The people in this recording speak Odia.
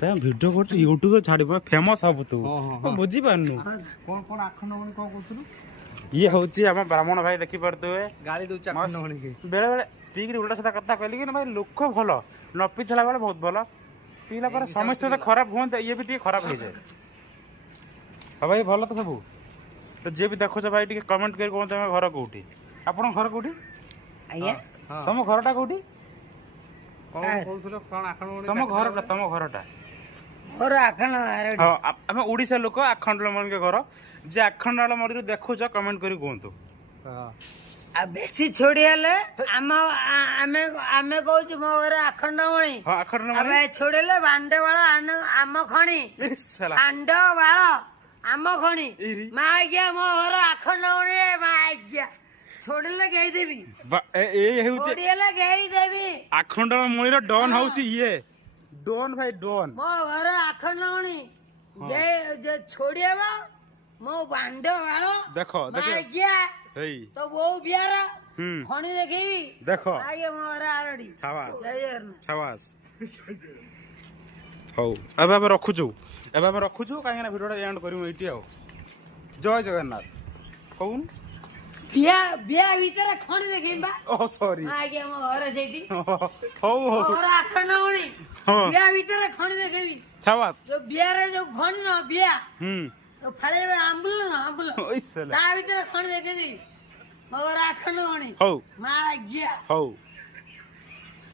ତା ଭିଡିଓ କରୁଛୁ ୟୁଟ୍ୟୁବ ରେ ଛାଡ଼ିବ ଫେମସ୍ ହବୁ ତୁ ବୁଝି ପାରୁନୁ କଣ ଆଖଣ୍ଡମଣି କଣ କରୁଥିଲୁ? ଇଏ ହଉଛି ଆମ ବ୍ରାହ୍ମଣ ଭାଇ ଦେଖିପାରୁଥିବେ ଗାଳି ଦଉଛି ଆଖଣ୍ଡମଣି କି ବେଳେ ବେଳେ ପିଇକିରି ଉଲ୍ଟା ସିଧା କଥା କହିଲି କି ଭାଇ ଲୋକ ଭଲ ନ ପିଇଥିଲା ବେଳେ ବହୁତ ଭଲ ପିଇଲା ପରେ ସମସ୍ତେ ତ ଖରାପ ହୁଅନ୍ତେ ଇଏ ବି ଟିକେ ଖରାପ ହେଇଯାଏ। ହଁ ଭାଇ ଭଲ ତ ସବୁ ତ ଯିଏ ବି ଦେଖୁଛ ଭାଇ ଟିକେ କମେଣ୍ଟ କରି କୁହନ୍ତୁ ତମ ଘର କୋଉଠି ଆପଣଙ୍କ ଘର କୋଉଠି ଆଜ୍ଞା ତମ ଘରଟା କୋଉଠି କଣ କହୁଥିଲ କଣ ଆଖଣ୍ଡମଣି ତମ ଘରଟା ମୋର ଆଖଣ୍ଡ ଆରଡି। ହଁ ଆମେ ଓଡ଼ିଶା ଲୋକ ଆଖଣ୍ଡଳମଣିଙ୍କ ଘର ଯେ ଆଖଣ୍ଡଳମଣିରୁ ଦେଖୁଛ କମେଣ୍ଟ କରି କୁହନ୍ତୁ। ଆଉ ବେଶୀ ଛୋଡି ହେଲେ ଆମେ ଆମେ କହୁଛୁ ମୋ ଘର ଆଖଣ୍ଡମଣି। ହଁ ଆଖଣ୍ଡଳମଣି ଛୋଡିଲେ ବାଣ୍ଡବାଳ ଆମ ଖଣି ବାଣ୍ଡବାଳ ଆମ ଖଣି ମା ଆଜ୍ଞା ମୋ ଘର ଆଖଣ୍ଡମଣି ମା ଆଜ୍ଞା ଛୋଡିଲେ ଗେଇଦେବି ଛୋଡିଲେ ଗେଇଦେବି। ଆଖଣ୍ଡଳମଣିର ଡନ୍ ହଉଛି ଇଏ ଡନ୍ ଭାଇ ଡନ୍ ମୋ ଘର ଆଖଣ୍ଡମଣି ଛୋଡି ହବ ମୋ ବାଣ୍ଡବାଳ ଦେଖ ଆଜ୍ଞା ତ ବୋଉ ବିହାର ଖଣି ଦେଖେଇବି ଦେଖ ଆଜ୍ଞା ମୋ ଘର ଆରଡି। ସାବାସ୍ ହଉ ଏବେ ଆମେ ରଖୁଛୁ କାହିଁକି ନା ଭିଡ଼ିଓଟା ଏଣ୍ଡ କରିବୁ ଏଇଠି ଆଉ ଜୟ ଜଗନ୍ନାଥ କହୁନୁ ବିଆ ଭିତରେ ଖଣି ଦେଖେଇବି ବା ଓ ସରି ଆଜ୍ଞା ମୋ ଘର ସେଇଠି ହଉ ମୋ ଘର ଆଖଣ୍ଡମଣି ବିଆ ଭିତରେ ଖଣି ଦେଖେଇବି ସାବାସ୍ ଯୋଉ ବିଆରେ ଯୋଉ ଖଣି ନ ବିଆ ଫାଳେ ଆମ୍ବୁଲ ତା ଭିତରେ ଖଣି ଦେଖେଇବି ମୋ ଘର ଆଖଣ୍ଡମଣି ହଉ ମା ଆଜ୍ଞା ହଉ